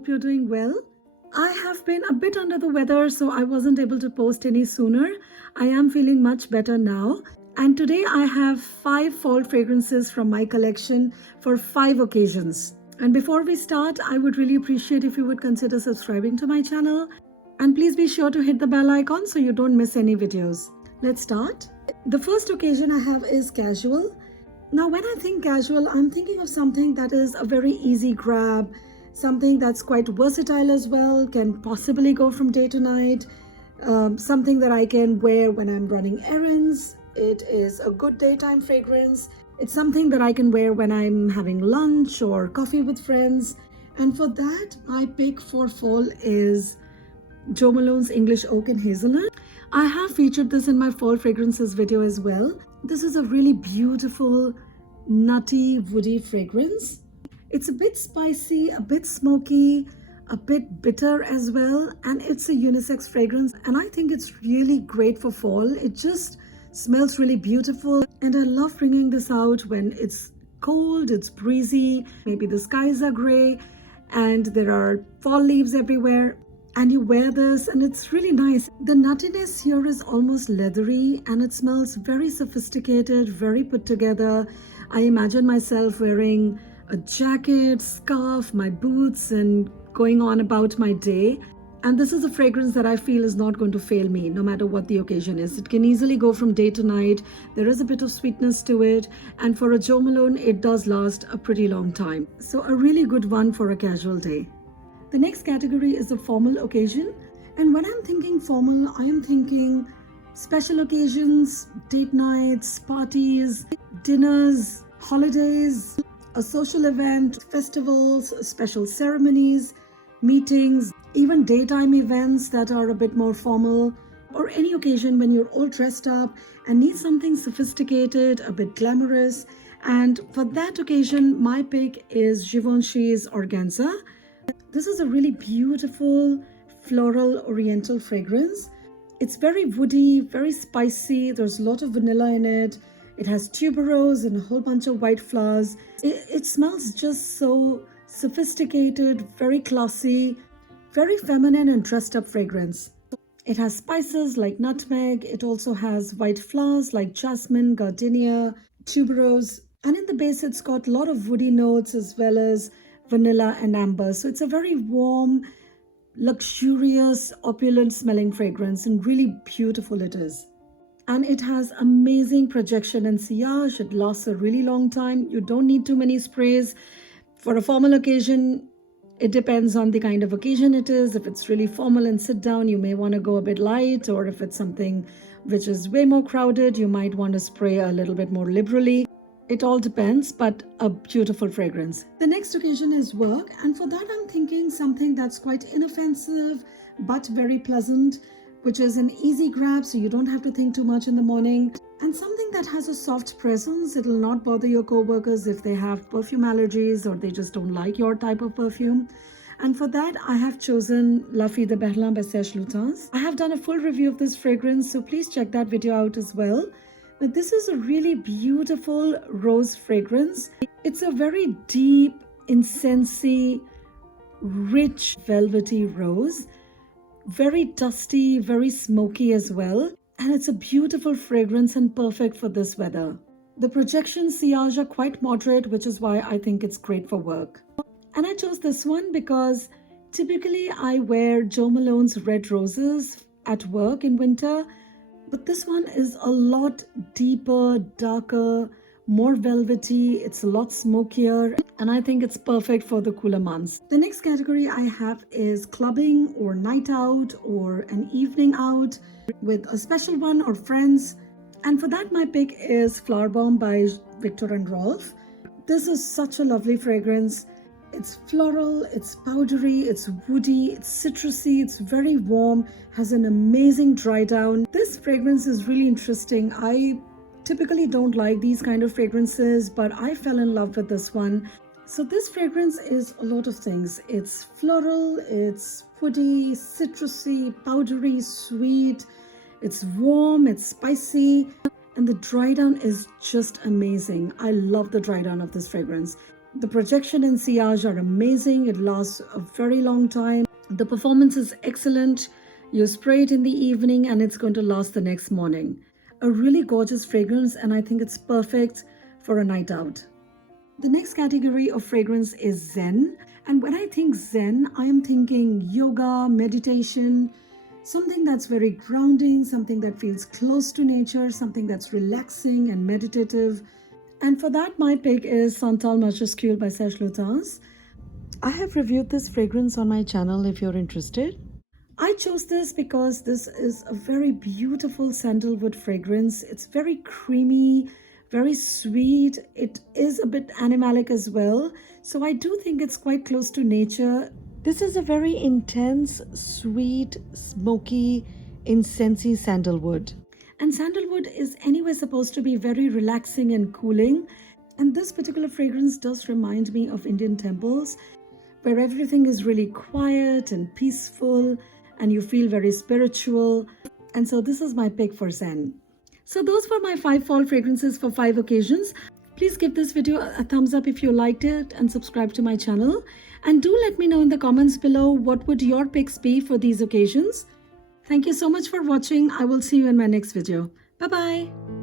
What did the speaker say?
hope you're doing well. I have been a bit under the weather, so I wasn't able to post any sooner. I am feeling much better now. And today I have 5 fall fragrances from my collection for 5 occasions. And before we start, I would really appreciate if you would consider subscribing to my channel. And please be sure to hit the bell icon so you don't miss any videos. Let's start. The first occasion I have is casual. Now, when I think casual, I'm thinking of something that is a very easy grab, something that's quite versatile as well, can possibly go from day to night, something that I can wear when I'm running errands. It is a good daytime fragrance. It's something that I can wear when I'm having lunch or coffee with friends. And for that, my pick for fall is Jo Malone's English Oak and Hazelnut. I have featured this in my fall fragrances video as well. This is a really beautiful, nutty, woody fragrance. It's a bit spicy, a bit smoky, a bit bitter as well, and it's a unisex fragrance, and I think it's really great for fall. It just smells really beautiful, and I love bringing this out when it's cold, it's breezy, maybe the skies are gray, and there are fall leaves everywhere. And you wear this and it's really nice. The nuttiness here is almost leathery and it smells very sophisticated, very put together. I imagine myself wearing a jacket, scarf, my boots, and going on about my day. And this is a fragrance that I feel is not going to fail me no matter what the occasion is. It can easily go from day to night. There is a bit of sweetness to it. And for a Jo Malone, it does last a pretty long time. So a really good one for a casual day. The next category is a formal occasion. And when I'm thinking formal, I am thinking special occasions, date nights, parties, dinners, holidays, a social event, festivals, special ceremonies, meetings, even daytime events that are a bit more formal, or any occasion when you're all dressed up and need something sophisticated, a bit glamorous. And for that occasion, my pick is Givenchy's Organza. This is a really beautiful floral oriental fragrance. It's very woody, very spicy. There's a lot of vanilla in it. It has tuberose and a whole bunch of white flowers. It smells just so sophisticated, very classy, very feminine and dressed up fragrance. It has spices like nutmeg. It also has white flowers like jasmine, gardenia, tuberose. And in the base, it's got a lot of woody notes as well as vanilla and amber. So it's a very warm, luxurious, opulent smelling fragrance, and really beautiful it is. And it has amazing projection and sillage. It lasts a really long time. You don't need too many sprays. For a formal occasion, it depends on the kind of occasion it is. If it's really formal and sit down, you may want to go a bit light, or if it's something which is way more crowded, you might want to spray a little bit more liberally. It all depends, but a beautiful fragrance. The next occasion is work, and for that I'm thinking something that's quite inoffensive but very pleasant, which is an easy grab so you don't have to think too much in the morning, and something that has a soft presence. It'll not bother your co-workers if they have perfume allergies or they just don't like your type of perfume. And for that, I have chosen La Fille de Berlin by Serge Lutens. I have done a full review of this fragrance, so please check that video out as well. But this is a really beautiful rose fragrance. It's a very deep, incensey, rich, velvety rose. Very dusty, very smoky as well. And it's a beautiful fragrance and perfect for this weather. The projection sillage are quite moderate, which is why I think it's great for work. And I chose this one because typically I wear Jo Malone's Red Roses at work in winter. But this one is a lot deeper, darker, more velvety. It's a lot smokier, and I think it's perfect for the cooler months. The next category I have is clubbing or night out or an evening out with a special one or friends. And for that, my pick is Flower Bomb by Viktor and Rolf. This is such a lovely fragrance. It's floral, it's powdery, it's woody, it's citrusy, it's very warm, has an amazing dry down. This fragrance is really interesting. I typically don't like these kind of fragrances, but I fell in love with this one. So this fragrance is a lot of things. It's floral, it's woody, citrusy, powdery, sweet. It's warm, it's spicy, and the dry down is just amazing. I love the dry down of this fragrance. The projection and sillage are amazing. It lasts a very long time. The performance is excellent. You spray it in the evening and it's going to last the next morning. A really gorgeous fragrance, and I think it's perfect for a night out. The next category of fragrance is Zen. And when I think Zen, I am thinking yoga, meditation, something that's very grounding, something that feels close to nature, something that's relaxing and meditative. And for that, my pick is Santal Majuscule by Serge Lutens. I have reviewed this fragrance on my channel if you're interested. I chose this because this is a very beautiful sandalwood fragrance. It's very creamy, very sweet. It is a bit animalic as well. So I do think it's quite close to nature. This is a very intense, sweet, smoky, incensey sandalwood. And sandalwood is anyway supposed to be very relaxing and cooling. And this particular fragrance does remind me of Indian temples, where everything is really quiet and peaceful and you feel very spiritual. And so this is my pick for Zen. So those were my 5 fall fragrances for 5 occasions. Please give this video a thumbs up if you liked it and subscribe to my channel. And do let me know in the comments below what would your picks be for these occasions. Thank you so much for watching. I will see you in my next video. Bye-bye.